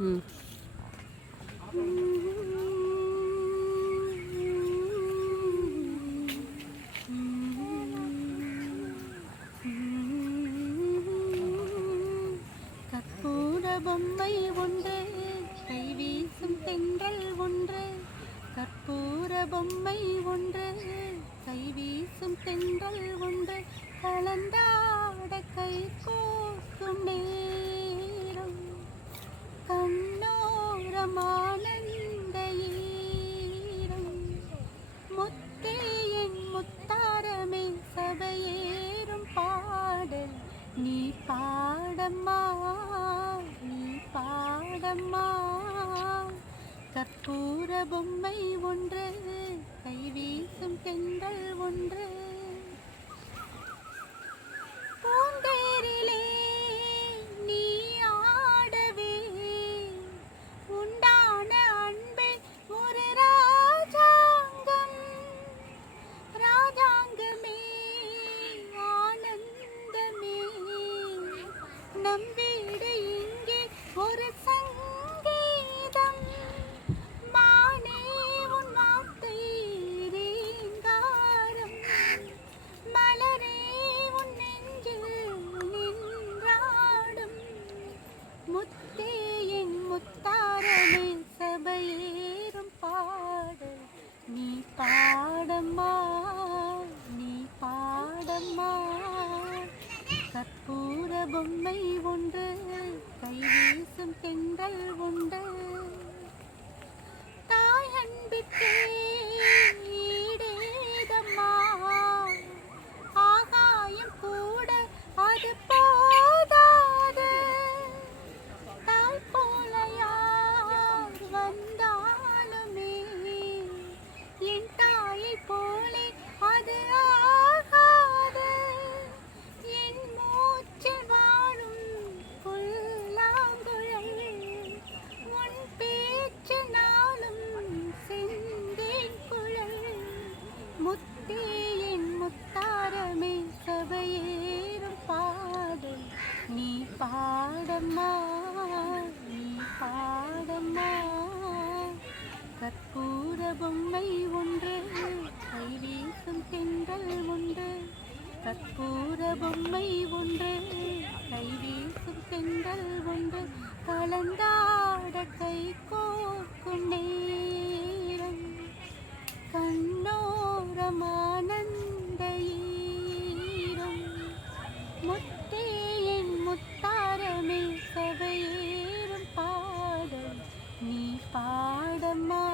ம். கற்பூர பொம்மை ஒன்று, கை வீசும் தென்றல் ஒன்று. கற்பூர பொம்மை ஒன்று, கை வீசும் தென்றல் ஒன்று. கலந்தாட கை கோக்கும் நேரம், கண்ணோரமானந்த ஈரம். முத்தே என் முத்தாரமே, சபையேறும் பாடல் நீ பாடம்மா, நீ பாடம்மா. கற்பூர பொம்மை ஒன்று, கை வீசும் தென்றல் ஒன்று. பூந்தேரிலே நீ ஆடவே உண்டான அன்பே ஒரு ராஜாங்கம். ராஜாங்கமே ஆனந்தமே, நம் வீடு இங்கே ஒரு சங்கீதம். மானே உன் வார்த்தை ரீங்காரம், மலரே உன் நெஞ்சில் நின்றாடும். முத்தே என் முத்தாரமே, சபையேறும் பாடல் நீ பாடம்மா, நீ பாடம்மா. கற்பூர பொம்மை ஒன்று, கை வீசும் தென்றல் ஒன்று. தாய் அன்பிற்கே ஈடேதம்மா, ஆகாயம் கூட அது போதாது. தாய் போல யார் வந்தாலுமே, என் தாயை போலே அது ஆகாது. என் மூச்சில் வாழும் புல்லாங்குழல், உன் பேச்சு நாளும் செந்தேன் குழல். முத்தே என் முத்தாரமே, சபையேறும் பாடல் நீ பாடம்மா, நீ பாடம்மா. கற்பூர பொம்மை ஒன்று, கை வீசும் தென்றல் ஒன்று. கற்பூர பொம்மை ஒன்று, கை வீசும் தென்றல் ஒன்று. கலந்தாட கை கோக்கும் நேரம், கண்ணோரமானந்த ஈரம். முத்தே என் முத்தாரமே, சபையேறும் பாடல் நீ பாடம்மா,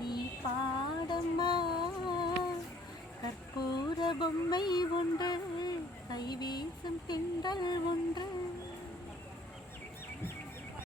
நீ பாடம்மா. கற்பூர பொம்மை ஒன்று, கை வீசும் தென்றல் ஒன்று.